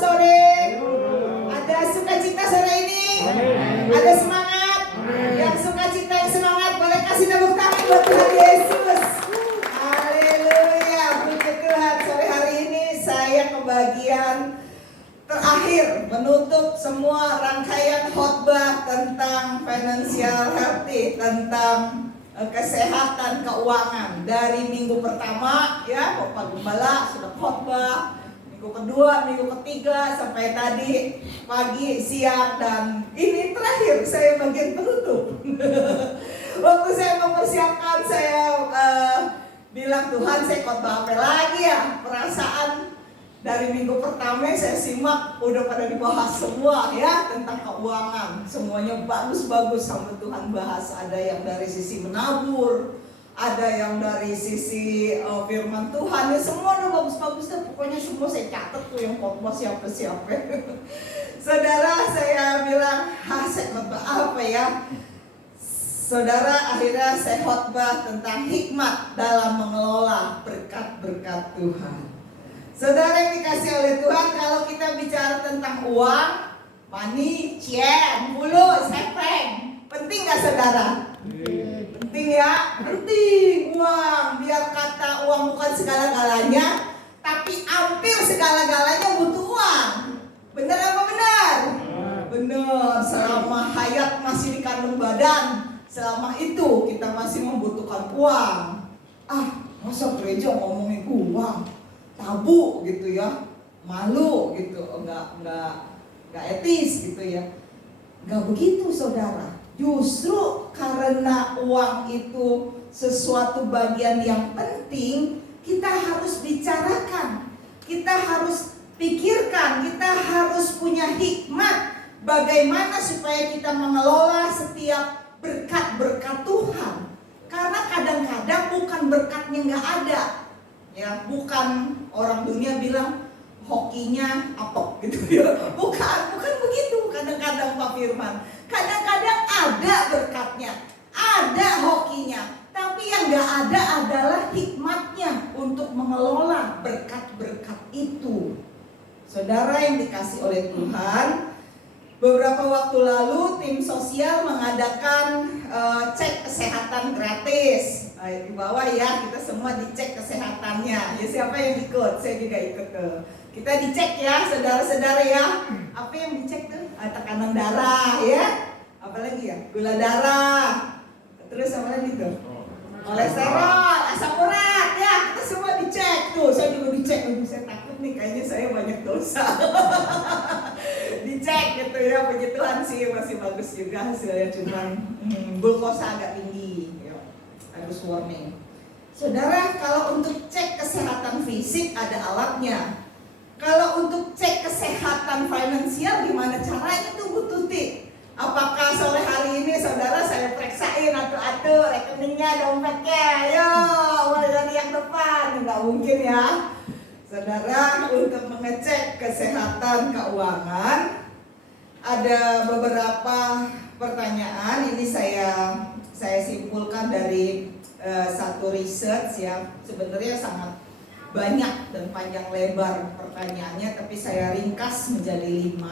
sore? Ada sukacita sore ini? Ada semangat? Yang sukacita, yang semangat, boleh kasih tepuk tangan buat Tuhan Yesus. Haleluya, puji Tuhan. Sore hari ini saya kebagian terakhir menutup semua rangkaian khotbah tentang financial healthy, tentang kesehatan keuangan. Dari minggu pertama ya, Bapak Gembala sudah khotbah, minggu kedua, minggu ketiga, sampai tadi pagi, siang, dan ini terakhir saya bagian penutup. Waktu saya mempersiapkan, saya bilang, Tuhan, saya khotbah apa lagi ya? Perasaan dari minggu pertama saya simak udah pada dibahas semua ya tentang keuangan. Semuanya bagus-bagus sampai Tuhan bahas. Ada yang dari sisi menabur, ada yang dari sisi firman Tuhan. Ya semua udah bagus-bagus deh. Pokoknya semua saya catat tuh yang khotbah siapa-siapa. Saudara, saya bilang, saya khotbah apa ya? Saudara, akhirnya saya khotbah tentang hikmat dalam mengelola berkat-berkat Tuhan. Saudara yang dikasih oleh Tuhan, kalau kita bicara tentang uang, money, mulus, hepeng, penting gak saudara? Penting ya? Penting uang. Biar kata uang bukan segala-galanya, tapi hampir segala-galanya butuh uang. Benar apa benar? Benar. Selama hayat masih di kandung badan, selama itu kita masih membutuhkan uang. Masa gereja ngomongin uang? Tabu gitu ya, malu gitu, enggak etis gitu ya. Enggak begitu saudara. Justru karena uang itu sesuatu bagian yang penting, kita harus bicarakan, kita harus pikirkan, kita harus punya hikmat bagaimana supaya kita mengelola setiap berkat-berkat Tuhan. Karena kadang-kadang bukan berkatnya enggak ada. Ya, bukan orang dunia bilang hokinya apok gitu ya. Bukan begitu kadang-kadang Pak Firman. Kadang-kadang ada berkatnya, ada hokinya, tapi yang gak ada adalah hikmatnya untuk mengelola berkat-berkat itu. Saudara yang dikasih oleh Tuhan, beberapa waktu lalu tim sosial mengadakan cek kesehatan gratis. Di bawah ya, kita semua dicek kesehatannya. Ya, siapa yang ikut? Saya juga ikut tuh. Kita dicek ya, saudara-saudara ya. Apa yang dicek tuh? Tekanan darah ya. Apalagi ya? Gula darah. Terus apa lagi tuh? Kolesterol, asam urat ya. Kita semua dicek tuh. Saya juga dicek. Saya takut nih, kayaknya saya banyak dosa. Dicek gitu ya. Puji Tuhan sih masih bagus juga hasilnya, cuman glukosa agak tinggi. Harus warning. Saudara, kalau untuk cek kesehatan fisik ada alatnya. Kalau untuk cek kesehatan finansial gimana caranya tuh Bu Tuti? Apakah sore hari ini saudara saya periksain atu-atu rekeningnya, dompetnya? Ayo, mulai dari yang depan. Nggak mungkin ya. Saudara, untuk mengecek kesehatan keuangan ada beberapa pertanyaan. Ini saya simpulkan dari satu research ya. Sebenarnya sangat banyak dan panjang lebar pertanyaannya, tapi saya ringkas menjadi 5.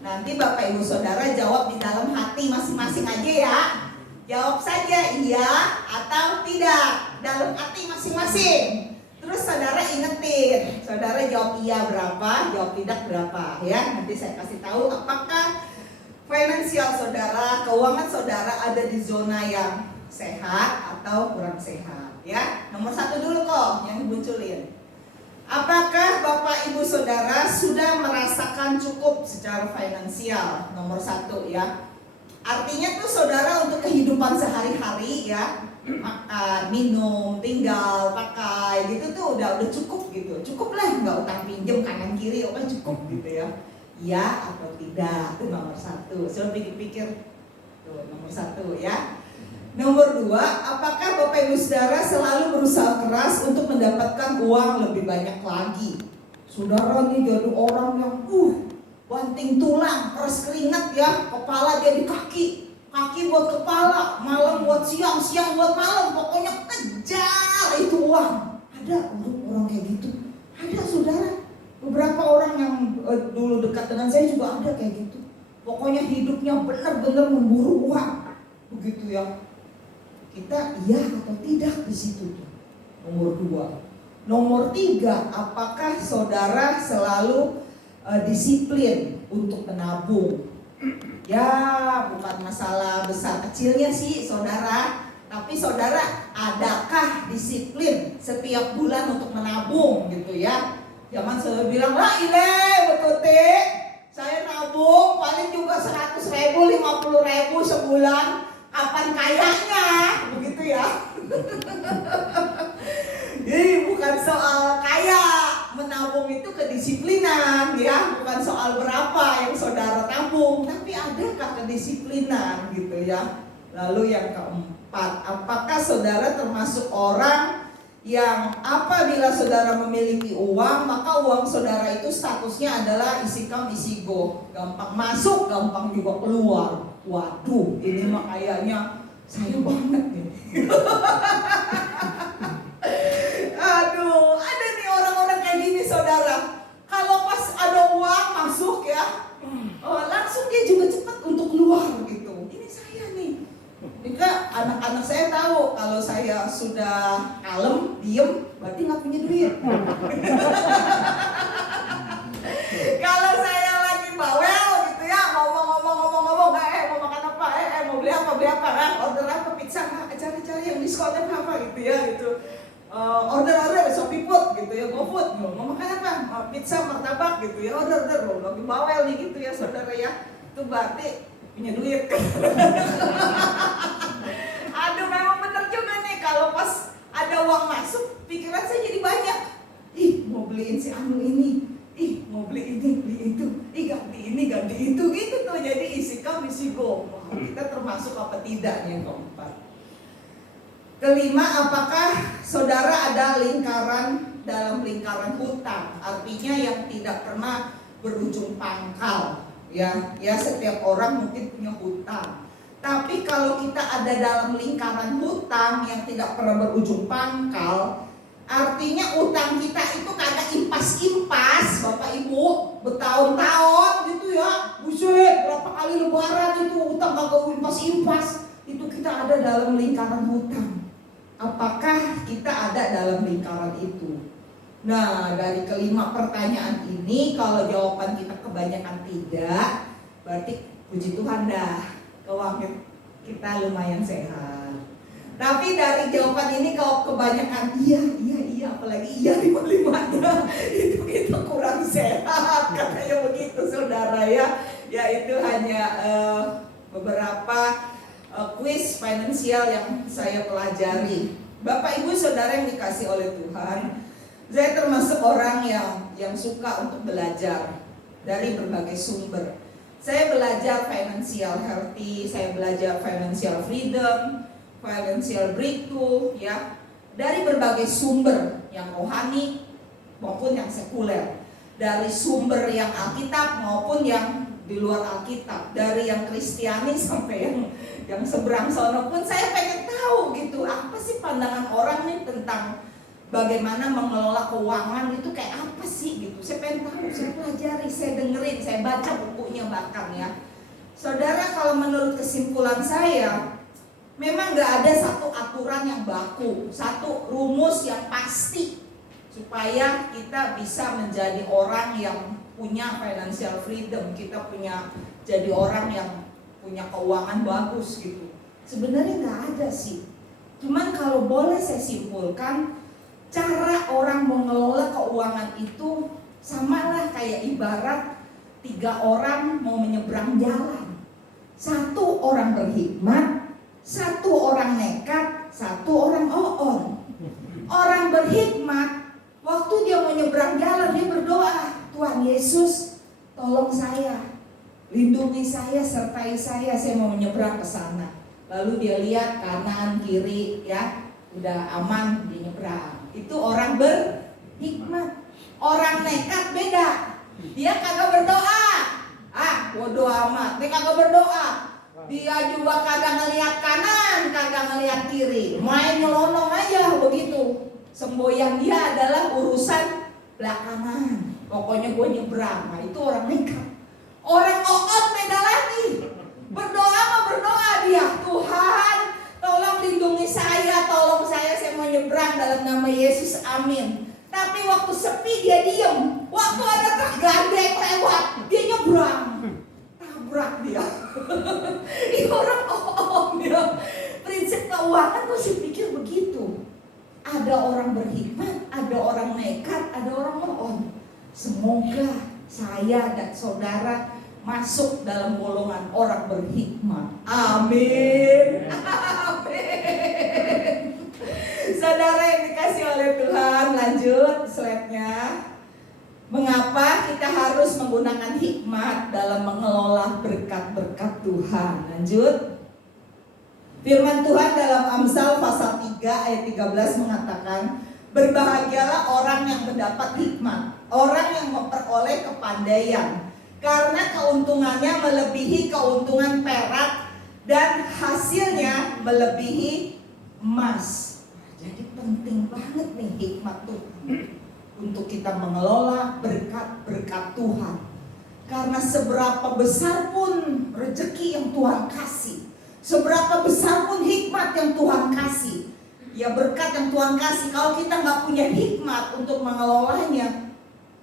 Nanti Bapak Ibu Saudara jawab di dalam hati masing-masing aja ya. Jawab saja iya atau tidak dalam hati masing-masing. Terus saudara ingetin, saudara jawab iya berapa, jawab tidak berapa ya. Nanti saya kasih tahu apakah finansial saudara, keuangan saudara ada di zona yang sehat atau kurang sehat ya. Nomor 1 dulu kok yang dimunculin. Apakah Bapak Ibu Saudara sudah merasakan cukup secara finansial? Nomor 1 ya. Artinya tuh saudara untuk kehidupan sehari-hari ya, makan, minum, tinggal, pakai gitu tuh udah cukup gitu. Cukup lah, nggak utang pinjam kanan kiri, oke cukup gitu ya. Iya atau tidak, itu nomor 1. Coba pikir-pikir tuh nomor 1 ya. Nomor 2, apakah Bapak Ibu Saudara selalu berusaha keras untuk mendapatkan uang lebih banyak lagi? Saudara nih jadi orang yang banting tulang, peres keringat ya, kepala jadi kaki, kaki buat kepala, malam buat siang, siang buat malam, pokoknya kejar itu uang. Ada orang kayak gitu, ada saudara. Beberapa orang yang saya juga ada kayak gitu. Pokoknya hidupnya benar-benar memburu uang, begitu ya. Kita iya atau tidak di situ. Nomor 2. Nomor 3, apakah saudara selalu disiplin untuk menabung? Ya, bukan masalah besar kecilnya sih saudara, tapi saudara adakah disiplin setiap bulan untuk menabung gitu ya? Jangan selalu bilang, lah ile betul saya nabung paling juga 100.000, 50.000 sebulan, kapan kayaknya, begitu ya. Jadi bukan soal kaya, menabung itu kedisiplinan ya, bukan soal berapa yang saudara tabung, tapi adakah kedisiplinan gitu ya. Lalu yang keempat, apakah saudara termasuk orang yang apabila saudara memiliki uang, maka uang saudara itu statusnya adalah isi come isi go, gampang masuk, gampang juga keluar. Waduh, ini mah kayaknya saya banget nih. Aduh, ada nih orang-orang kayak gini saudara. Kalau pas ada uang masuk ya, langsung dia juga cepat untuk keluar gitu. Ini saya nih. Jika anak-anak saya tahu kalau saya sudah kalem, diem, berarti nggak punya duit. Kalau saya lagi bawel gitu ya, ngomong, mau makan apa, mau beli apa, order apa, pizza, cari-cari yang diskonnya apa gitu ya gitu. Order Shopee Food gitu ya, GoFood, mau makan apa, pizza, martabak gitu ya, order lagi bawel nih gitu ya saudara ya. Itu berarti punya duit. Aduh, memang bener juga nih, kalau pas ada uang masuk, pikiran saya jadi banyak. Ih, mau beliin si anu ini, ih mau beli ini, beli itu, ih ganti ini, ganti itu, gitu tuh. Jadi isi come isi go. Wah, kita termasuk apa tidak nih yang keempat. Kelima, apakah saudara ada dalam lingkaran hutang, artinya yang tidak pernah berujung pangkal. Ya setiap orang mungkin punya hutang. Tapi kalau kita ada dalam lingkaran hutang yang tidak pernah berujung pangkal, artinya utang kita itu kagak impas-impas, Bapak Ibu, bertahun-tahun gitu ya. Buset, berapa kali lebaran itu utang kagak impas-impas. Itu kita ada dalam lingkaran hutang. Apakah kita ada dalam lingkaran itu? Nah, dari kelima pertanyaan ini, kalau jawaban kita kebanyakan tidak, berarti puji Tuhan dah, keuangan kita lumayan sehat. Tapi dari jawaban ini kalau kebanyakan iya, apalagi iya 5-5-nya, itu kita kurang sehat, katanya begitu saudara ya. Ya itu hanya beberapa kuis finansial yang saya pelajari. Bapak Ibu saudara yang dikasih oleh Tuhan, saya termasuk orang yang suka untuk belajar dari berbagai sumber. Saya belajar financial healthy, saya belajar financial freedom, financial breakthrough ya, dari berbagai sumber yang rohani maupun yang sekuler, dari sumber yang Alkitab maupun yang di luar Alkitab, dari yang Kristiani sampai yang seberang sana pun saya pengen tahu gitu, apa sih pandangan orang nih tentang bagaimana mengelola keuangan itu kayak apa sih gitu. Saya pengen tahu, saya pelajari, saya dengerin, saya baca bukunya bahkan ya. Saudara, kalau menurut kesimpulan saya, memang gak ada satu aturan yang baku, satu rumus yang pasti supaya kita bisa menjadi orang yang punya financial freedom, kita punya jadi orang yang punya keuangan bagus gitu. Sebenarnya gak ada sih. Cuman kalau boleh saya simpulkan, cara orang mengelola keuangan itu samalah kayak ibarat 3 orang mau menyeberang jalan. 1 orang berhikmat, 1 orang nekat, 1 orang oon. Orang berhikmat, waktu dia mau nyeberang jalan, dia berdoa, Tuhan Yesus tolong saya, lindungi saya, sertai saya mau menyeberang ke sana. Lalu dia lihat kanan, kiri ya, udah aman, dia nyeberang. Itu orang berhikmat. Orang nekat beda. Dia kagak berdoa. Bodoh amat. Dia kagak berdoa. Dia juga kagak ngelihat kanan, kagak ngelihat kiri. Main nyelonong aja begitu. Semboyan dia adalah urusan belakangan. Pokoknya gue nyebrang. Nah, itu orang nekat. Orang oon beda lagi. Berdoa dia, Tuhan tolong lindungi saya, saya mau nyebrang dalam nama Yesus, amin. Tapi waktu sepi dia diem. Waktu ada truk gandeng lewat, dia nyebrang. Tabrak dia. Ini orang oon dia. Prinsip keuangan masih pikir begitu. Ada orang berhikmat, ada orang nekat, ada orang oon. Semoga saya dan saudara masuk dalam golongan orang berhikmat. Amin. Amin. Saudara yang dikasih oleh Tuhan, lanjut slide-nya. Mengapa kita harus menggunakan hikmat dalam mengelola berkat-berkat Tuhan? Lanjut. Firman Tuhan dalam Amsal pasal 3 ayat 13 mengatakan, berbahagialah orang yang mendapat hikmat, orang yang memperoleh kepandaian, karena keuntungannya melebihi keuntungan perak dan hasilnya melebihi emas. Jadi penting banget nih hikmat Tuhan untuk kita mengelola berkat-berkat Tuhan. Karena seberapa besar pun rezeki yang Tuhan kasih, seberapa besar pun hikmat yang Tuhan kasih, ya berkat yang Tuhan kasih, kalau kita nggak punya hikmat untuk mengelolanya,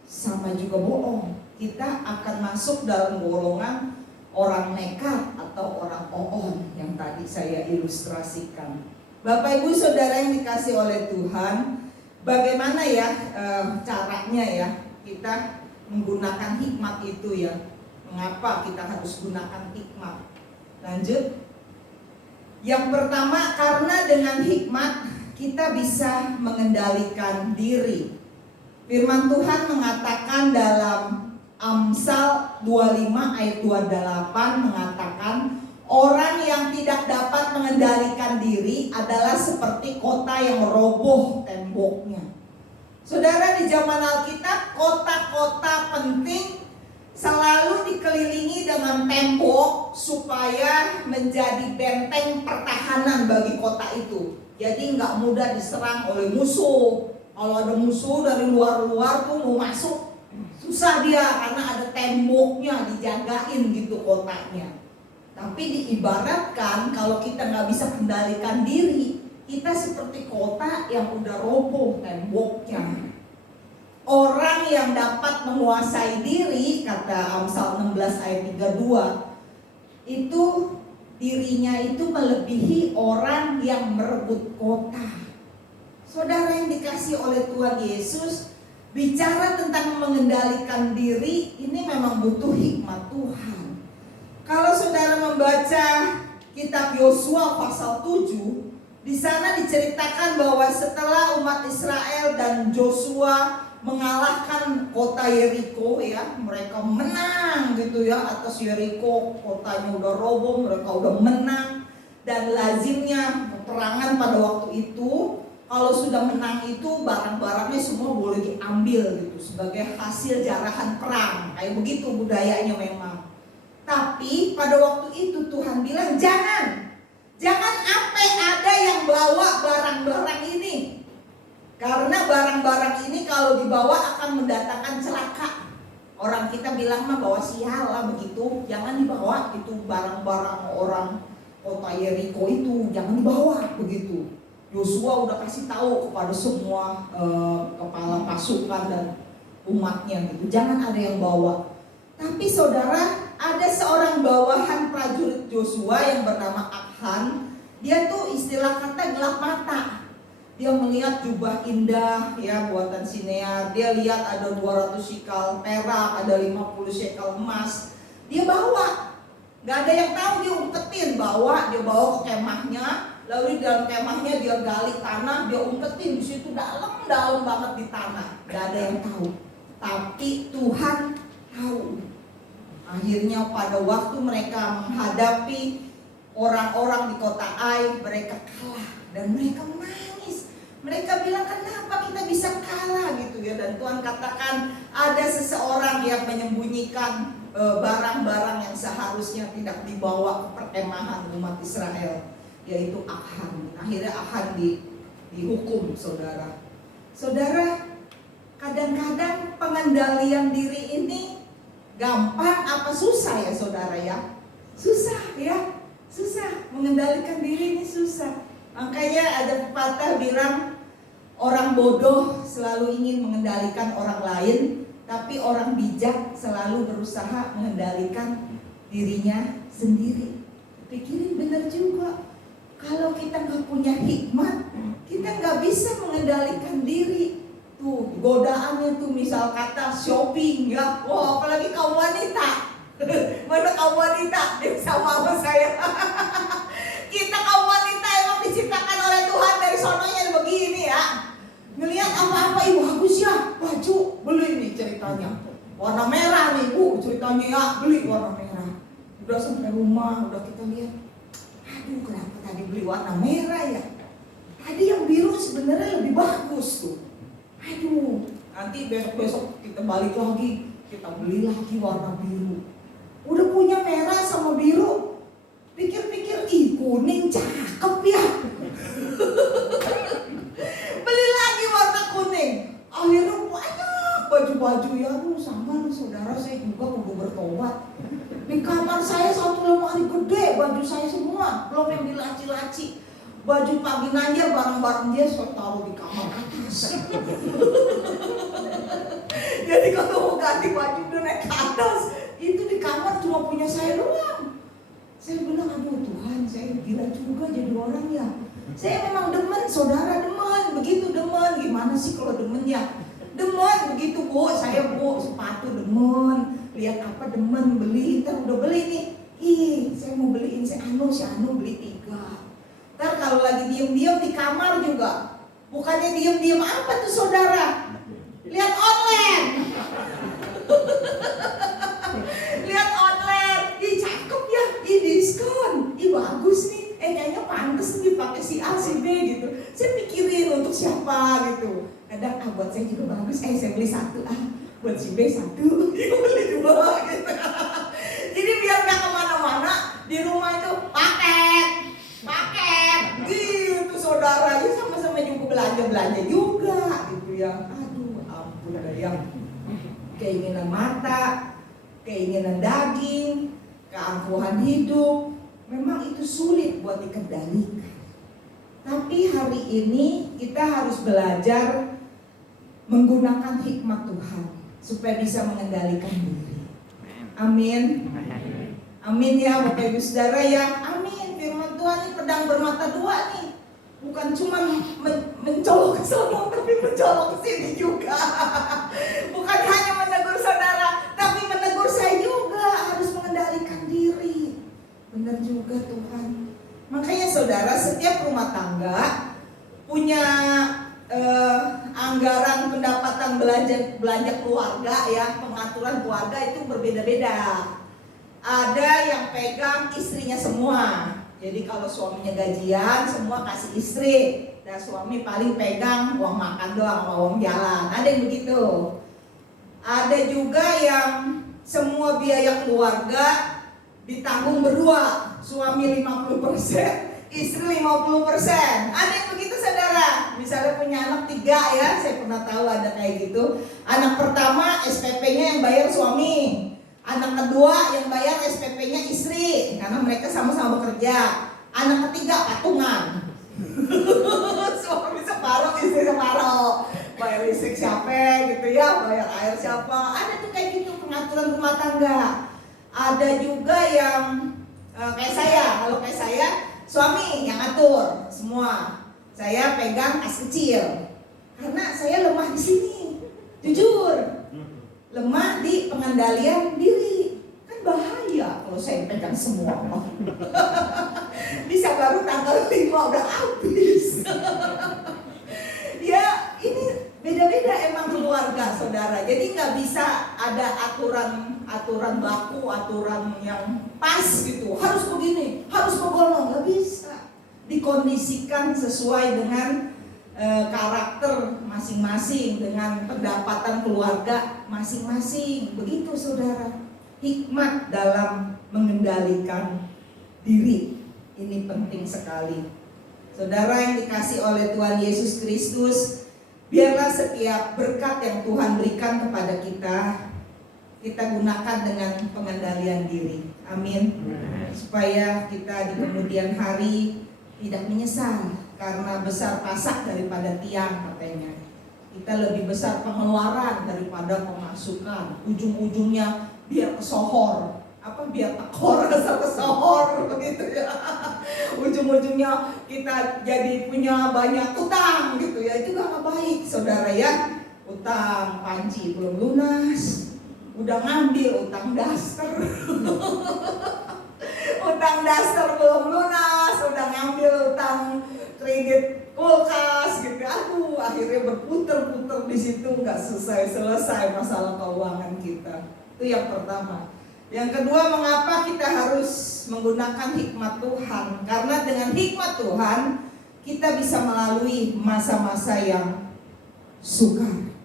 sama juga bohong. Kita akan masuk dalam golongan orang nekat atau orang oon yang tadi saya ilustrasikan. Bapak Ibu Saudara yang dikasih oleh Tuhan, bagaimana ya caranya ya kita menggunakan hikmat itu ya? Mengapa kita harus gunakan hikmat? Lanjut. Yang pertama, karena dengan hikmat kita bisa mengendalikan diri. Firman Tuhan mengatakan dalam Amsal 25 ayat 28 mengatakan, orang yang tidak dapat mengendalikan diri adalah seperti kota yang roboh temboknya. Saudara, di zaman Alkitab, kota-kota penting selalu dikelilingi dengan tembok supaya menjadi benteng pertahanan bagi kota itu. Jadi nggak mudah diserang oleh musuh. Kalau ada musuh dari luar-luar tuh mau masuk, susah dia karena ada temboknya, dijagain gitu kotanya. Tapi diibaratkan kalau kita nggak bisa kendalikan diri, kita seperti kota yang udah roboh temboknya. Orang yang dapat menguasai diri, kata Amsal 16 ayat 32, itu dirinya itu melebihi orang yang merebut kota. Saudara yang dikasih oleh Tuhan Yesus, bicara tentang mengendalikan diri, ini memang butuh hikmat Tuhan. Kalau saudara membaca kitab Yosua pasal 7, di sana diceritakan bahwa setelah umat Israel dan Joshua mengalahkan kota Yeriko ya, mereka menang gitu ya atas Yeriko, kotanya udah roboh, mereka udah menang. Dan lazimnya peperangan pada waktu itu, kalau sudah menang itu barang-barangnya semua boleh diambil gitu sebagai hasil jarahan perang, kayak begitu budayanya memang. Tapi pada waktu itu Tuhan bilang jangan sampai ada yang bawa barang-barang ini. Karena barang-barang ini kalau dibawa akan mendatangkan celaka. Orang kita bilang mah bawa sial lah begitu. Jangan dibawa itu barang-barang orang kota Yeriko itu, jangan dibawa begitu. Yosua udah kasih tahu kepada semua kepala pasukan dan umatnya gitu, jangan ada yang bawa. Tapi saudara, ada seorang bawahan prajurit Yosua yang bernama Akhan. Dia tuh istilah kata gelap mata. Dia melihat jubah indah ya buatan Sinear. Dia lihat ada 200 sikal perak, ada 50 shekel emas. Dia bawa. Gak ada yang tahu, dia umpetin. Dia bawa ke kemahnya. Lalu di dalam kemahnya dia gali tanah, dia umpetin. Di situ dalam banget di tanah. Gak ada yang tahu. Tapi Tuhan tahu. Akhirnya pada waktu mereka menghadapi orang-orang di kota Ai, mereka kalah. Dan mereka menangis. Mereka bilang kenapa kita bisa kalah gitu ya. Dan Tuhan katakan ada seseorang yang menyembunyikan barang-barang yang seharusnya tidak dibawa ke perkemahan umat Israel, yaitu Akhan. Akhirnya Akhan dihukum saudara. Saudara, kadang-kadang pengendalian diri ini Gampang apa susah ya saudara ya? Susah ya, susah. Mengendalikan diri ini susah. Makanya ada pepatah bilang, orang bodoh selalu ingin mengendalikan orang lain, tapi orang bijak selalu berusaha mengendalikan dirinya sendiri. Pikirin benar juga. Kalau kita nggak punya hikmat, kita nggak bisa mengendalikan diri. Tuh godaannya tuh misal kata shopping ya. Wah, apalagi kaum wanita. Mana kaum wanita sama saya. Kita kaum wanita emang diciptakan oleh Tuhan dari sononya begini ya. Ngelihat apa-apa ibu bagus ya, baju beli nih ceritanya. Warna merah nih bu ceritanya ya, beli warna merah. Udah sampai rumah udah kita lihat. Aduh, kenapa tadi beli warna merah ya? Tadi yang biru sebenarnya lebih bagus tuh. Aduh, nanti besok-besok kita balik lagi, kita beli lagi warna biru. Udah punya merah sama biru, pikir-pikir, ih kuning cakep ya. Beli lagi warna kuning. Akhirnya banyak baju-baju ya, sama saudara saya juga kudu bertobat. Di kamar saya satu lemari gede, baju saya semua, belum yang dilaci-laci. Baju Pak Ginanjar, barang-barang dia saya taruh di kamar atas. Jadi kalau mau ganti baju udah naik ke atas, itu di kamar cuma punya saya doang. Saya bilang, aduh Tuhan, saya gila juga jadi orang ya. Saya memang demen, saudara demen, begitu demen. Gimana sih kalau demennya? Demen begitu bu, saya bu sepatu demen. Lihat apa demen, beli, ntar udah beli nih. Ih, saya mau beliin si Anu beli 3. Ntar kalau lagi diem-diem di kamar juga, bukannya diem-diem apa tuh saudara? Lihat online. Lihat online, ih cakep ya, ih diskon, ih bagus nih. Kayaknya pantas nih pakai si A, si B gitu. Saya pikirin untuk siapa gitu. Kadang buat saya juga bagus, saya beli 1 buat si B 1, dia beli 2 gitu. Jadi biar gak kemana-mana, di rumah itu paket gitu saudara. Ya sama-sama juga belanja juga gitu ya. Aduh ampun, ada yang keinginan mata, keinginan daging, keangkuhan hidup. Memang itu sulit buat dikendalikan. Tapi hari ini kita harus belajar menggunakan hikmat Tuhan supaya bisa mengendalikan diri. Amin. Amin ya Bapak Ibu Saudara ya. Amin. Firman Tuhan ini pedang bermata 2 nih. Bukan cuma mencolok ke sana, tapi mencolok ke sini juga. Bukan hanya menegur saudara, tapi menegur saya juga. Harus mengendalikan diri. Benar juga Tuhan. Makanya saudara, setiap rumah tangga punya anggaran pendapatan belanja keluarga ya, pengaturan keluarga itu berbeda-beda. Ada yang pegang istrinya semua. Jadi kalau suaminya gajian, semua kasih istri. Dan suami paling pegang uang makan doang, uang jalan. Ada yang begitu. Ada juga yang semua biaya keluarga ditanggung berdua. Suami 50%, istri 50%. Ada yang begitu saudara. Misalnya punya anak 3 ya, saya pernah tahu ada kayak gitu. Anak pertama SPP-nya yang bayar suami. Anak kedua yang bayar SPP-nya istri, karena mereka sama-sama bekerja. Anak ketiga patungan. Suami separuh, istri separuh. Bayar listrik siapa gitu ya, bayar air siapa. Ada tuh kayak gitu pengaturan rumah tangga. Ada juga yang kayak saya. Kalau kayak saya, suami yang atur semua. Saya pegang kas kecil. Karena saya lemah di sini. Jujur. Lemah di pengendalian diri. Kan bahaya kalau saya pegang semua. Bisa baru tanggal 5 udah habis. Ya ini beda-beda emang keluarga saudara. Jadi gak bisa ada aturan baku, aturan yang pas gitu. Harus begini, harus begolong. Gak bisa. Dikondisikan sesuai dengan karakter masing-masing, dengan pendapatan keluarga masing-masing. Begitu saudara. Hikmat dalam mengendalikan diri ini penting sekali. Saudara yang dikasih oleh Tuhan Yesus Kristus, biarlah setiap berkat yang Tuhan berikan kepada kita kita gunakan dengan pengendalian diri. Amin. Supaya kita di kemudian hari tidak menyesal, karena besar pasak daripada tiang katanya. Kita lebih besar pengeluaran daripada pemasukan. Ujung-ujungnya biar kesohor, biar tekor asal kesohor begitu ya. Ujung-ujungnya kita jadi punya banyak utang gitu ya. Itu gak baik saudara ya. Utang panci belum lunas, udah ngambil utang daster. Utang daster belum lunas, udah ngambil utang kredit kulkas gitu. Aduh, akhirnya berputar-putar di situ, nggak selesai masalah keuangan kita. Itu yang pertama. Yang kedua, mengapa kita harus menggunakan hikmat Tuhan? Karena dengan hikmat Tuhan kita bisa melalui masa-masa yang sukar.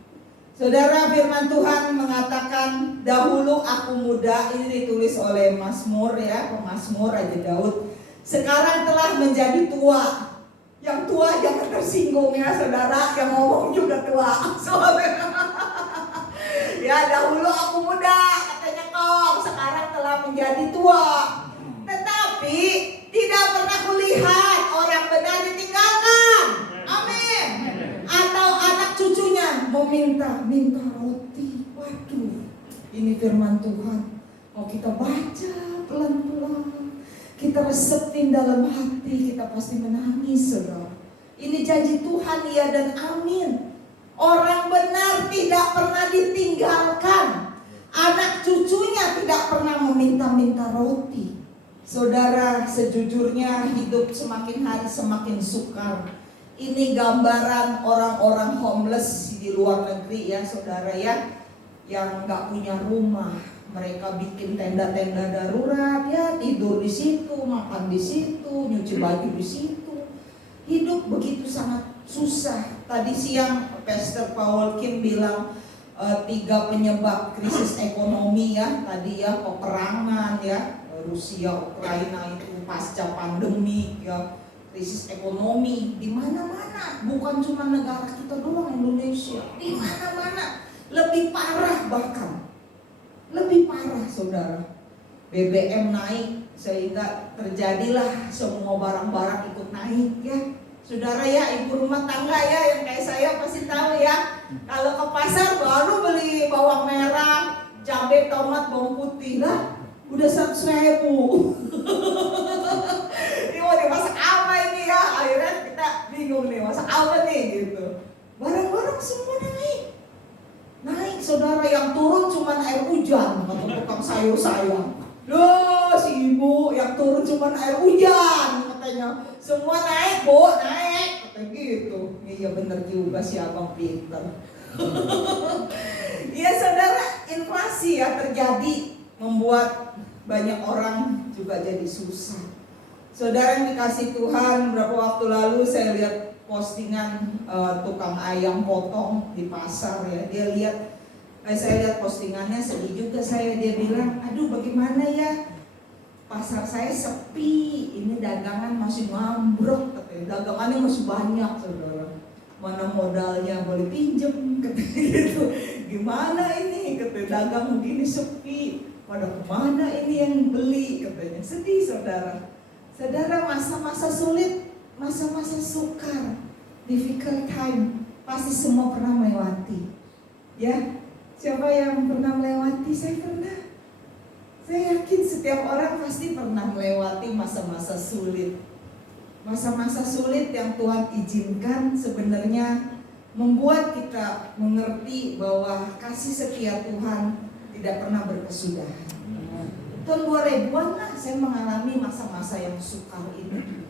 Saudara, firman Tuhan mengatakan, dahulu aku muda, ini ditulis oleh Mazmur ya, pemazmur Raja Daud. Sekarang telah menjadi tua. Yang tua jangan tersinggung ya saudara, yang ngomong juga tua. Soalnya ya, dahulu aku muda, katanya kong, sekarang telah menjadi tua. Tetapi tidak pernah kulihat orang benar ditinggalkan. Amin. Atau anak cucunya minta roti. Waduh, ini firman Tuhan. Mau kita baca pelan-pelan, kita resepin dalam hati, kita pasti menangis saudara. Ini janji Tuhan, ya dan amin. Orang benar tidak pernah ditinggalkan. Anak cucunya tidak pernah meminta-minta roti. Saudara, sejujurnya hidup semakin hari semakin sukar. Ini gambaran orang-orang homeless di luar negeri ya saudara ya, yang gak punya rumah. Mereka bikin tenda-tenda darurat ya, tidur di situ, makan di situ, nyuci baju di situ. Hidup begitu sangat susah. Tadi siang Pastor Paul Kim bilang 3 penyebab krisis ekonomi ya. Tadi ya peperangan ya, Rusia Ukraina itu pasca pandemi ya, krisis ekonomi di mana-mana. Bukan cuma negara kita doang, Indonesia. Di mana-mana lebih parah, bahkan lebih parah saudara. BBM naik sehingga terjadilah semua barang-barang ikut naik ya. Saudara ya, ibu rumah tangga ya yang kayak saya pasti tahu ya. Kalau ke pasar baru beli bawang merah, cabai, tomat, bawang putih lah, udah 100.000. Ini mau dimasak apa ini ya? Akhirnya kita bingung nih, masak apa nih gitu. Barang-barang semua naik saudara, yang turun cuma air hujan, kata tukang sayur saya. Loh, si ibu yang turun cuma air hujan katanya. Semua naik bu, naik kata gitu. Iya bener juga si abang pinter. Iya saudara, inflasi ya terjadi, membuat banyak orang juga jadi susah. Saudara yang dikasih Tuhan, beberapa waktu lalu saya lihat postingan tukang ayam potong di pasar ya. Dia lihat, saya lihat postingannya, sedih juga saya. Dia bilang, aduh bagaimana ya, pasar saya sepi, ini dagangan masih ngambrok katanya. Dagangannya masih banyak saudara, mana modalnya boleh pinjem katanya gitu. Gimana ini katanya, dagang begini sepi, pada kemana ini yang beli katanya. Sedih saudara. Saudara, masa-masa sulit, masa-masa sukar, difficult time, pasti semua pernah melewati. Ya, siapa yang pernah melewati? Saya pernah. Saya yakin setiap orang pasti pernah melewati masa-masa sulit. Masa-masa sulit yang Tuhan izinkan sebenarnya membuat kita mengerti bahwa kasih setia Tuhan tidak pernah berkesudahan. Tahun 2000-an lah saya mengalami masa-masa yang sukar ini.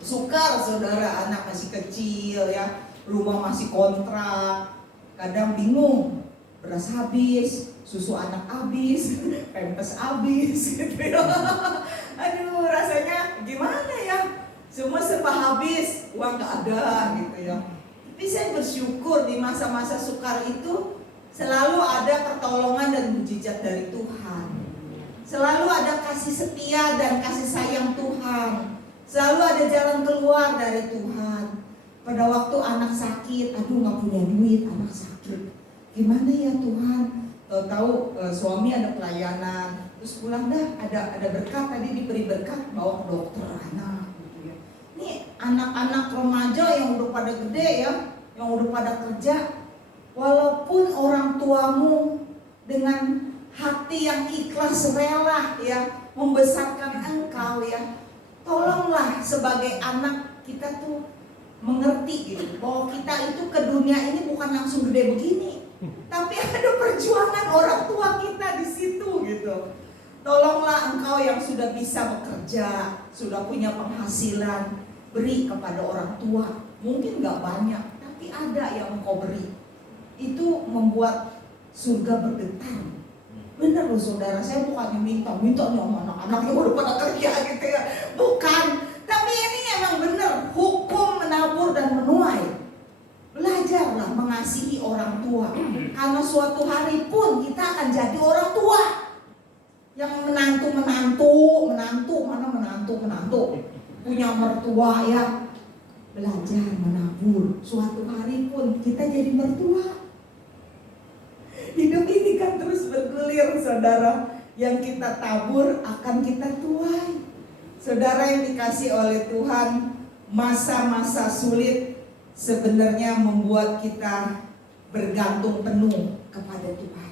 Sukar saudara, anak masih kecil ya, rumah masih kontrak, kadang bingung, beras habis, susu anak habis, pampers habis gitu ya. Aduh rasanya gimana ya, semua serba habis, uang gak ada gitu ya. Tapi saya bersyukur di masa-masa sukar itu selalu ada pertolongan dan mujizat dari Tuhan. Selalu ada kasih setia dan kasih sayang Tuhan. Selalu ada jalan keluar dari Tuhan. Pada waktu anak sakit, aduh gak punya duit, anak sakit. Gimana ya Tuhan? tahu suami ada pelayanan, terus pulang dah ada berkat, tadi diberi berkat bawa ke dokter anak gitu ya. Ini anak-anak remaja yang udah pada gede ya, yang udah pada kerja, walaupun orang tuamu dengan hati yang ikhlas rela ya membesarkan engkau ya, tolonglah sebagai anak kita tuh mengerti gitu bahwa kita itu ke dunia ini bukan langsung gede begini, tapi ada perjuangan orang tua kita di situ gitu. Tolonglah engkau yang sudah bisa bekerja, sudah punya penghasilan, beri kepada orang tua. Mungkin gak banyak, tapi ada yang engkau beri. Itu membuat surga bergetar. Bener loh saudara, saya bukannya minta nih sama anak-anak yang udah pada kerja gitu ya. Bukan, tapi ini emang bener, hukum menabur dan menuai. Belajarlah mengasihi orang tua, karena suatu hari pun kita akan jadi orang tua. Yang menantu punya mertua ya, belajar menabur. Suatu hari pun kita jadi mertua. Hidup ini kan terus bergulir saudara, yang kita tabur akan kita tuai. Saudara yang dikasih oleh Tuhan, masa-masa sulit sebenarnya membuat kita bergantung penuh kepada Tuhan.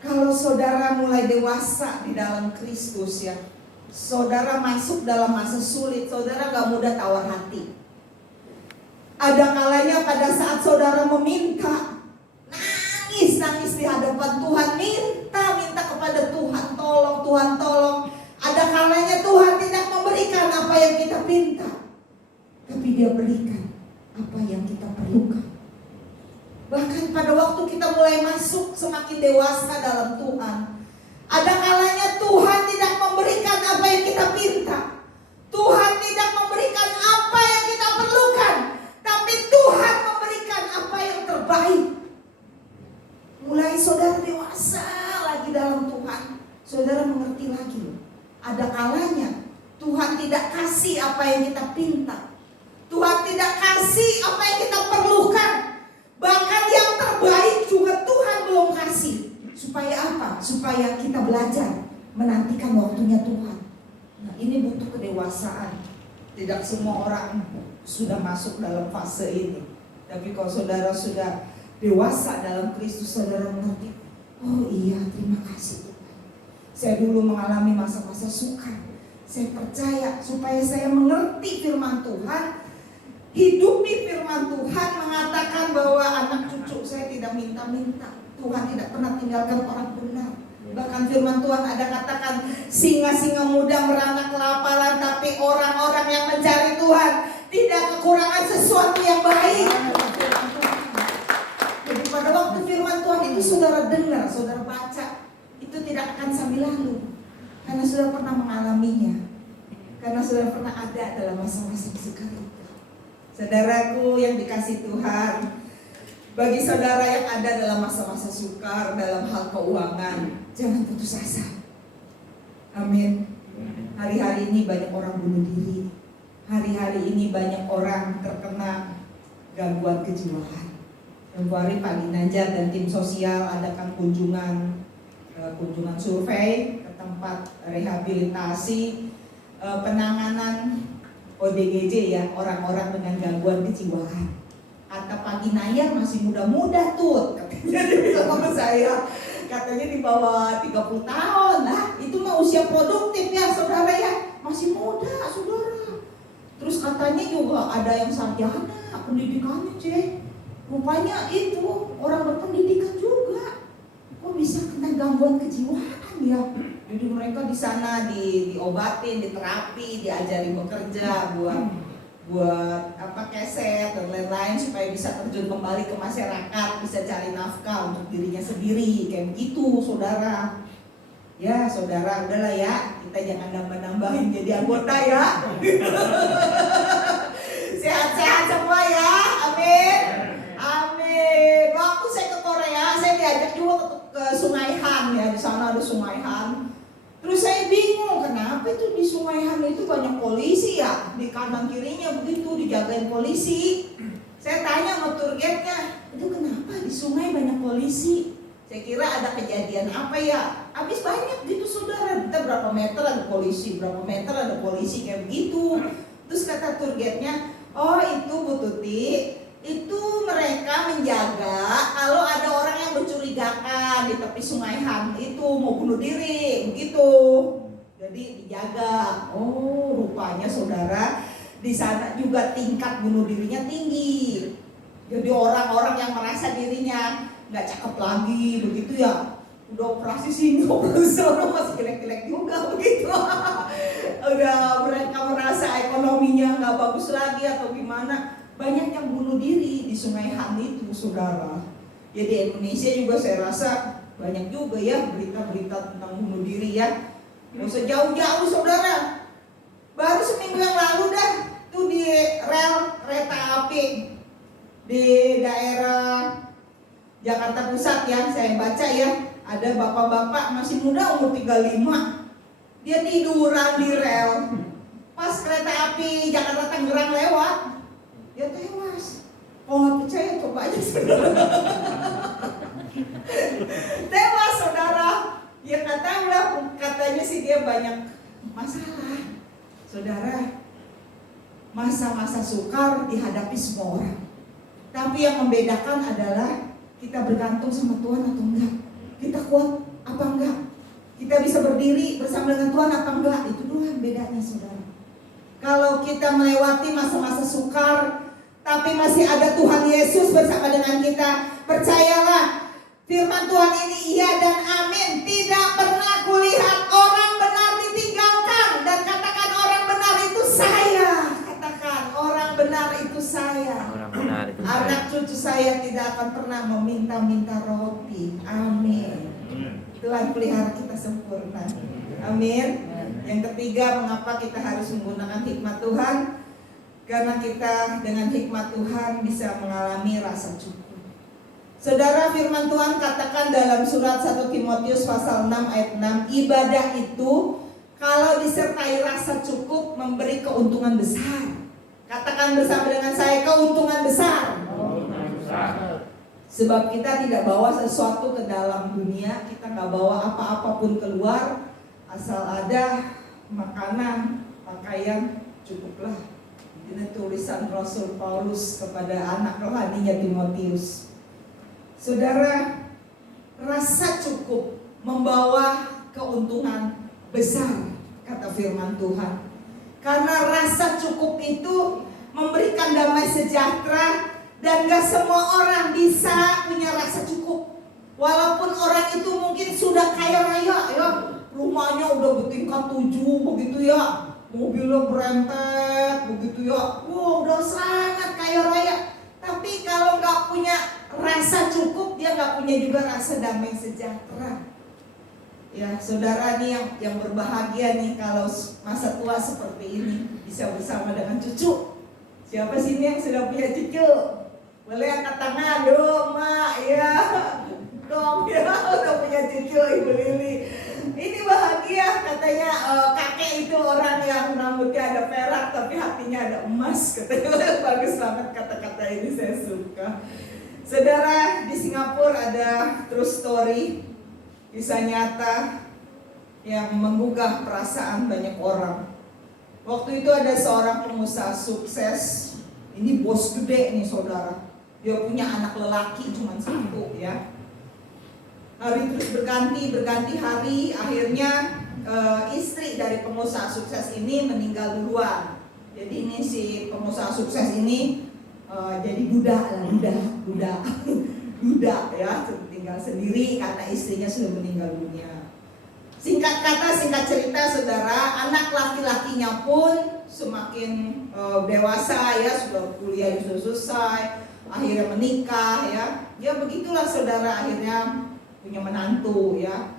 Kalau saudara mulai dewasa di dalam Kristus ya, saudara masuk dalam masa sulit, saudara gak mudah tawar hati. Ada kalanya pada saat saudara meminta, nangis di hadapan Tuhan, minta kepada Tuhan, tolong. Ada kalanya Tuhan tidak memberikan apa yang kita minta, tapi Dia berikan apa yang kita perlukan. Bahkan pada waktu kita mulai masuk semakin dewasa dalam Tuhan, ada kalanya Tuhan tidak memberikan apa yang kita minta. Tuhan tidak memberikan apa yang kita perlukan, tapi Tuhan memberikan apa yang terbaik. Mulai saudara dewasa lagi dalam Tuhan, saudara mengerti lagi loh. Ada kalanya Tuhan tidak kasih apa yang kita pinta. Tuhan tidak kasih apa yang kita perlukan. Bahkan yang terbaik juga Tuhan belum kasih. Supaya apa? Supaya kita belajar menantikan waktunya Tuhan. Nah, ini butuh kedewasaan. Tidak semua orang sudah masuk dalam fase ini. Tapi kalau saudara sudah dewasa dalam Kristus, saudara mengerti, oh iya, terima kasih Tuhan. Saya dulu mengalami masa-masa sukar. Saya percaya supaya saya mengerti firman Tuhan, hidupi firman Tuhan, mengatakan bahwa anak cucu saya tidak minta-minta. Tuhan tidak pernah tinggalkan orang benar. Bahkan firman Tuhan ada katakan, singa-singa muda merana kelaparan, tapi orang-orang yang mencari Tuhan tidak kekurangan sesuatu yang baik. Jadi pada waktu firman Tuhan itu saudara dengar, saudara baca, itu tidak akan sambil lalu. Karena saudara pernah mengalaminya. Karena saudara pernah ada dalam masa-masa sukar itu. Saudaraku yang dikasih Tuhan, bagi saudara yang ada dalam masa-masa sukar dalam hal keuangan, jangan putus asa. Amin. Hari-hari ini banyak orang bunuh diri. Hari-hari ini banyak orang terkena gangguan kejiwaan. Tempoh hari Pak Ginanjar dan tim sosial adakan kunjungan survei ke tempat rehabilitasi penanganan ODGJ ya, orang-orang dengan gangguan kejiwaan. Kata Pak Ginanjar masih muda-muda tuh, katanya dia sama saya, katanya di bawah 30 tahun lah, itu mah usia produktif ya saudara ya, masih muda saudara. Terus katanya juga ada yang sarjana pendidikannya rupanya itu orang berpendidikan juga. Kok bisa kena gangguan kejiwaan ya? Jadi mereka di sana diobatin, diterapi, diajari bekerja buat keset dan lain-lain supaya bisa terjun kembali ke masyarakat, bisa cari nafkah untuk dirinya sendiri, kayak begitu saudara. Ya saudara, udahlah ya, kita jangan nambah-nambahin jadi anggota ya. Sehat-sehat semua ya, amin. Amin. Waktu saya ke Korea, saya diajak juga ke Sungai Han ya, di sana ada Sungai Han. Terus saya bingung, kenapa itu di Sungai Han itu banyak polisi ya, di kanan kirinya begitu dijagain polisi. Saya tanya sama tour guide-nya, itu kenapa di sungai banyak polisi? Saya kira ada kejadian apa ya? Habis banyak gitu saudara, kita berapa meter ada polisi, berapa meter ada polisi kayak begitu. Terus kata tour guide-nya, oh itu Bu Tuti, itu mereka menjaga kalau ada orang yang mencurigakan di tepi sungai Han itu mau bunuh diri, begitu. Jadi dijaga. Oh rupanya saudara, di sana juga tingkat bunuh dirinya tinggi. Jadi orang-orang yang merasa dirinya nggak cakep lagi begitu ya, udah operasi sini operasi sana masih jelek-jelek juga begitu. Udah mereka merasa ekonominya nggak bagus lagi atau gimana, banyak yang bunuh diri di Sungai Han itu saudara. Ya di Indonesia juga saya rasa banyak juga ya berita-berita tentang bunuh diri ya. Nggak usah jauh-jauh saudara, baru seminggu yang lalu dah tuh di rel kereta api di daerah Jakarta Pusat ya, saya baca ya, ada bapak-bapak masih muda umur 35, dia tiduran di rel, pas kereta api Jakarta Tangerang lewat, dia tewas. Kalau nggak percaya coba aja saudara. Tewas saudara, ya katanya sih dia banyak masalah, saudara. Masa-masa sukar dihadapi semua orang, tapi yang membedakan adalah kita bergantung sama Tuhan atau enggak, kita kuat apa enggak, kita bisa berdiri bersama dengan Tuhan apa enggak. Itu doang bedanya saudara. Kalau kita melewati masa-masa sukar tapi masih ada Tuhan Yesus bersama dengan kita, percayalah firman Tuhan ini iya dan amin. Tidak pernah kulihat orang benar ditinggalkan. Dan katakan orang benar itu saya. Katakan orang benar itu saya. Anak cucu saya tidak akan pernah meminta-minta roti. Amin. Tuhan pelihara kita sempurna. Amin. Yang ketiga, mengapa kita harus menggunakan hikmat Tuhan? Karena kita dengan hikmat Tuhan bisa mengalami rasa cukup. Saudara, firman Tuhan katakan dalam surat 1 Timotius pasal 6 ayat 6, ibadah itu kalau disertai rasa cukup memberi keuntungan besar. Katakan bersama dengan saya, keuntungan besar. Sebab kita tidak bawa sesuatu ke dalam dunia, kita nggak bawa apa-apapun keluar, asal ada makanan, pakaian, cukuplah. Ini tulisan Rasul Paulus kepada anak rohaninya Timotius. Saudara, rasa cukup membawa keuntungan besar, kata firman Tuhan. Karena rasa cukup itu memberikan damai sejahtera, dan gak semua orang bisa punya rasa cukup. Walaupun orang itu mungkin sudah kaya raya ya, rumahnya udah bertingkat 7 begitu ya, mobilnya berentet begitu ya, wow udah sangat kaya raya. Tapi kalau gak punya rasa cukup, dia gak punya juga rasa damai sejahtera. Ya saudara nih yang berbahagia nih kalau masa tua seperti ini, bisa bersama dengan cucu. Siapa sini yang sudah punya cucu? Boleh angkat tangan dong mak, ya dong ya, udah punya cucu Ibu Lili. Ini bahagia katanya, kakek itu orang yang rambutnya ada perak tapi hatinya ada emas katanya. Bagus banget kata-kata ini, saya suka. Saudara, di Singapura ada true story, kisah nyata yang menggugah perasaan banyak orang. Waktu itu ada seorang pengusaha sukses, ini bos gede nih saudara. Dia punya anak lelaki cuma 1 ya. Hari terus berganti hari, akhirnya istri dari pengusaha sukses ini meninggal duluan. Jadi ini si pengusaha sukses ini jadi duda ya, tinggal sendiri karena istrinya sudah meninggal dunia. Singkat kata, singkat cerita saudara, anak laki-lakinya pun semakin dewasa ya, sudah kuliah sudah selesai, akhirnya menikah ya. Ya begitulah saudara, akhirnya punya menantu ya.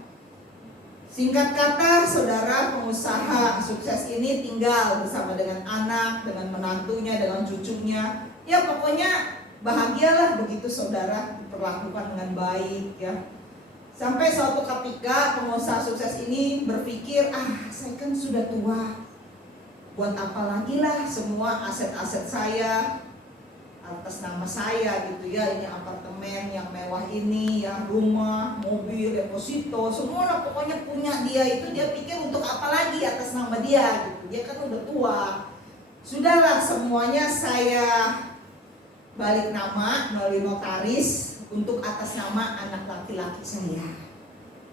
Singkat kata saudara, pengusaha sukses ini tinggal bersama dengan anak, dengan menantunya, dengan cucunya. Ya pokoknya bahagialah begitu saudara, diperlakukan dengan baik ya. Sampai suatu ketika pengusaha sukses ini berpikir, saya kan sudah tua, buat apa lagi lah semua aset-aset saya, atas nama saya gitu ya, ini apartemen yang mewah ini ya, rumah, mobil, deposito, semua lah pokoknya punya dia. Itu dia pikir untuk apa lagi atas nama dia gitu, dia kan udah tua. Sudahlah, semuanya saya balik nama melalui notaris untuk atas nama anak laki-laki saya.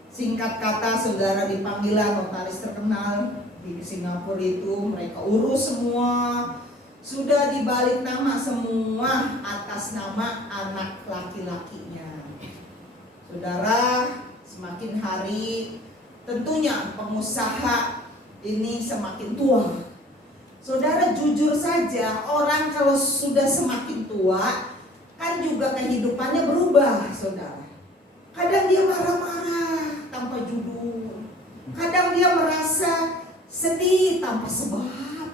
Singkat kata, saudara, dipanggillah notaris terkenal di Singapura itu, mereka urus semua. Sudah dibalik nama semua atas nama anak laki-lakinya. Saudara, semakin hari tentunya pengusaha ini semakin tua. Saudara, jujur saja, orang kalau sudah semakin tua kan juga kehidupannya berubah, saudara. Kadang dia marah-marah tanpa judul, kadang dia merasa sedih tanpa sebab,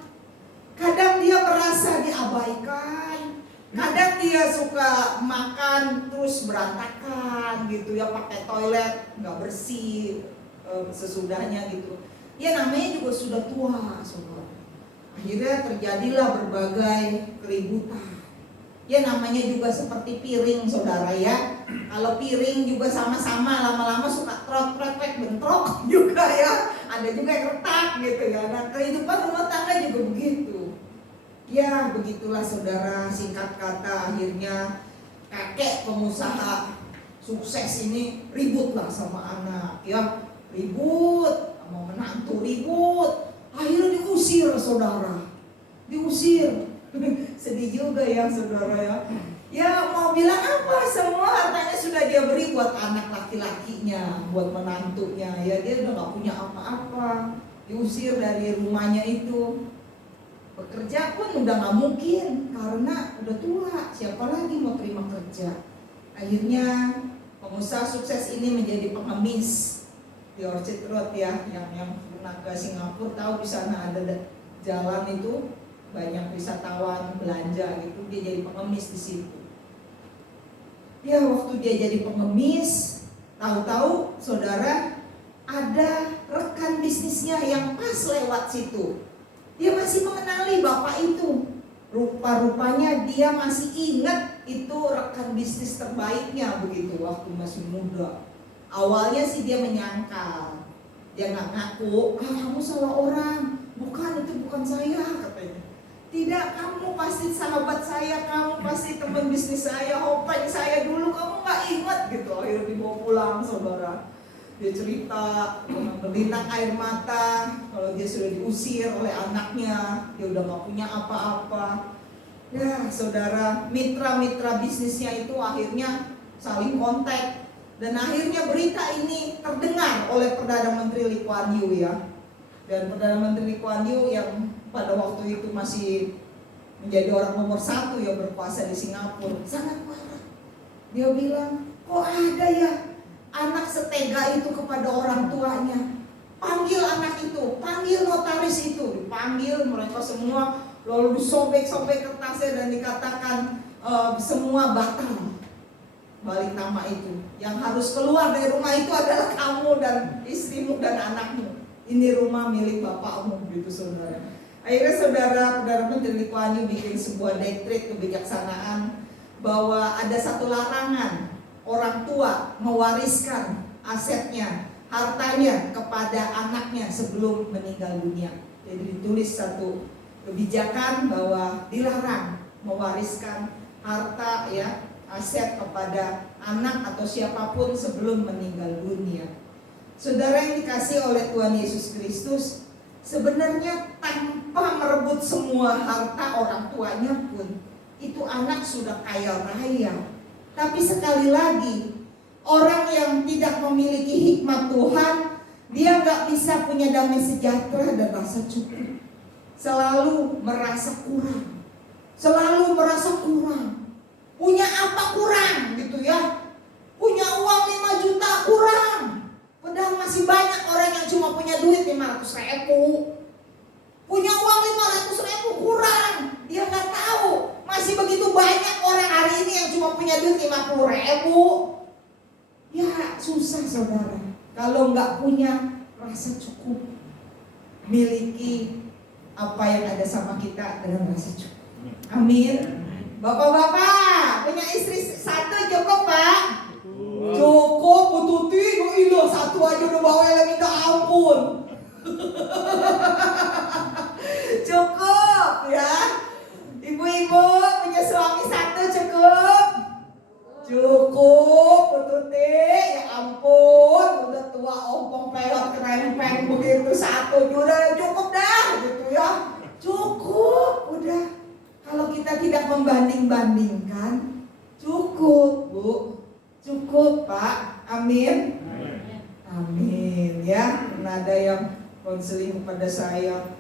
kadang dia merasa diabaikan, kadang dia suka makan terus berantakan gitu ya, pakai toilet nggak bersih sesudahnya gitu. Ya namanya juga sudah tua, saudara. Akhirnya terjadilah berbagai keributan. Ya namanya juga seperti piring, saudara ya. Kalau piring juga sama-sama lama-lama suka trot-trot bentrok juga ya. Ada juga yang retak gitu ya. Nah, kehidupan rumah tangga juga begitu. Ya begitulah saudara, singkat kata akhirnya kakek pengusaha sukses ini ributlah sama anak ya. Ribut, mau menantu ribut. Akhirnya diusir, saudara. Diusir. Sedih juga ya, saudara ya. Ya mau bilang apa, semua hartanya sudah dia beri buat anak laki-lakinya, buat menantunya. Ya dia udah gak punya apa-apa. Diusir dari rumahnya itu. Bekerja pun udah gak mungkin karena udah tua. Siapa lagi mau terima kerja? Akhirnya pengusaha sukses ini menjadi pengemis di Orchard Road ya, yang pernah ke Singapura tahu di sana ada jalan itu banyak wisatawan belanja gitu, dia jadi pengemis di situ. Ya waktu dia jadi pengemis, tahu-tahu saudara ada rekan bisnisnya yang pas lewat situ. Dia masih mengenali bapak itu. Rupa-rupanya dia masih ingat itu rekan bisnis terbaiknya begitu waktu masih muda. Awalnya sih dia menyangkal, dia nggak ngaku, kamu salah orang, bukan, itu bukan saya katanya. Tidak, kamu pasti sahabat saya, kamu pasti teman bisnis saya, hopeng saya dulu, kamu nggak ingat gitu. Akhirnya dibawa pulang, saudara. Dia cerita dengan berlinang air mata kalau dia sudah diusir oleh anaknya, dia udah nggak punya apa-apa. Ya saudara, mitra-mitra bisnisnya itu akhirnya saling kontak. Dan akhirnya berita ini terdengar oleh Perdana Menteri Lee Kuan Yew ya. Dan Perdana Menteri Lee Kuan Yew yang pada waktu itu masih menjadi orang nomor 1 yang berkuasa di Singapura, sangat marah. Dia bilang, kok ada ya anak setega itu kepada orang tuanya? Panggil anak itu, panggil notaris itu. Dipanggil mereka semua, lalu disobek-sobek kertasnya dan dikatakan semua batal balik nama itu. Yang harus keluar dari rumah itu adalah kamu dan istrimu dan anakmu. Ini rumah milik bapakmu, gitu saudara. Akhirnya saudara, Perdana Menteri Lee Kuan Yew bikin sebuah dekret kebijaksanaan bahwa ada satu larangan orang tua mewariskan asetnya, hartanya kepada anaknya sebelum meninggal dunia. Jadi ditulis satu kebijakan bahwa dilarang mewariskan harta ya, aset kepada anak atau siapapun sebelum meninggal dunia. Saudara yang dikasih oleh Tuhan Yesus Kristus, sebenarnya tanpa merebut semua harta orang tuanya pun, itu anak sudah kaya raya. Tapi sekali lagi, orang yang tidak memiliki hikmat Tuhan, dia gak bisa punya damai sejahtera dan rasa cukup. Selalu merasa kurang. Selalu merasa kurang. Punya apa kurang gitu ya. Punya uang 5 juta kurang. Padahal masih banyak orang yang cuma punya duit 500.000. Punya uang 500.000 kurang. Dia gak tahu. Masih begitu banyak orang hari ini yang cuma punya duit 50.000. Ya susah saudara. Kalau gak punya rasa cukup. Miliki apa yang ada sama kita dengan rasa cukup. Amin. Bapak-bapak punya istri satu cukup Pak? Cukup Bu Tuti, ilah satu aja udah bawa minta ampun. Cukup ya. Ibu-ibu punya suami satu cukup? Cukup Bu Tuti, ya ampun udah tua ompong pelot kerempeng begitu satu udah cukup dah gitu ya. Cukup udah. Kalau kita tidak membanding-bandingkan, cukup Bu, cukup Pak, amin. Amin ya. Pernah ada yang konseling kepada saya,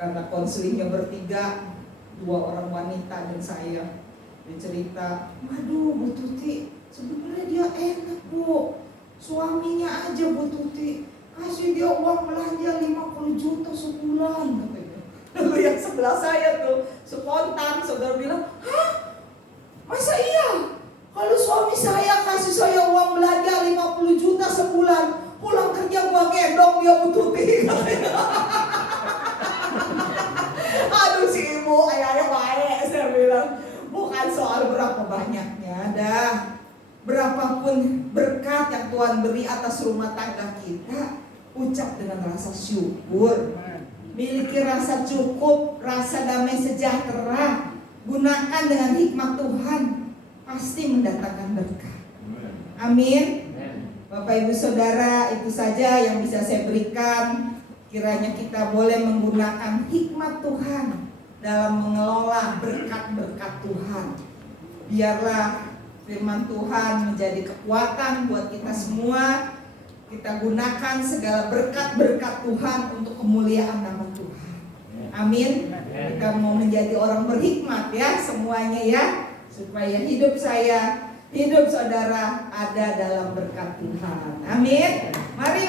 karena konselingnya bertiga, 2 orang wanita dan saya. Dia cerita, waduh Bu Tuti, sebenarnya dia enak Bu, suaminya aja Bu Tuti kasih dia uang belanja 50 juta sebulan katanya. Lalu yang sebelah saya tuh spontan saudara bilang, hah? Masa iya? Kalau suami saya kasih saya uang belanja 50 juta sebulan, pulang kerja gua gendong dia Bu Tuti katanya. Aduh si ibu, ayah baik, saya bilang. Bukan soal berapa banyaknya, dah. Berapapun berkat yang Tuhan beri atas rumah tangga kita, ucap dengan rasa syukur. Miliki rasa cukup, rasa damai sejahtera. Gunakan dengan hikmat Tuhan, pasti mendatangkan berkat. Amin. Bapak Ibu Saudara, itu saja yang bisa saya berikan. Kiranya kita boleh menggunakan hikmat Tuhan dalam mengelola berkat-berkat Tuhan. Biarlah firman Tuhan menjadi kekuatan buat kita semua. Kita gunakan segala berkat-berkat Tuhan untuk kemuliaan nama Tuhan. Amin. Kita mau menjadi orang berhikmat ya semuanya ya, supaya hidup saya, hidup saudara ada dalam berkat Tuhan. Amin. Mari